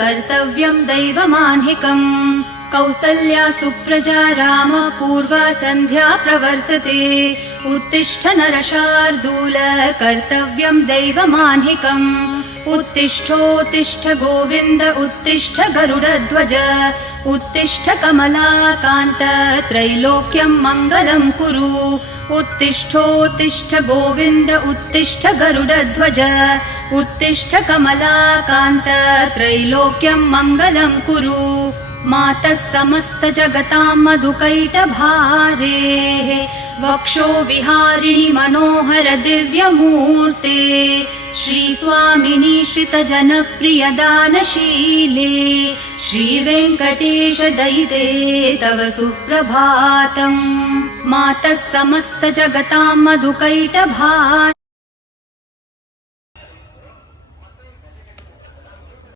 कर्तव्यं दैवमान्हिकम् कौसल्या सुप्रजा राम पूर्वा सन्ध्या प्रवर्तते उत्तिष्ठ नरशार्दूल कर्तव्यं दैवमान्हिकम् उत्तिष्ठोत्तिष्ठ गोविन्द उत्तिष्ठ गरुडध्वज उत्तिष्ठ कमलाकान्त त्रैलोक्यं मङ्गलं कुरु उत्तिष्ठोत्तिष्ठ गोविन्द उत्तिष्ठ गरुडध्वज उत्तिष्ठ कमलाकान्त त्रैलोक्यं मङ्गलं कुरु मातः समस्त जगतां मधुकैटभारेः वक्षो विहारिणि मनोहर दिव्यमूर्ते श्रीस्वामिनि श्रितजनप्रिय दानशीले श्रीवेङ्कटेश दयिते तव सुप्रभातम् मातः समस्त जगतां मधुकैटभारेः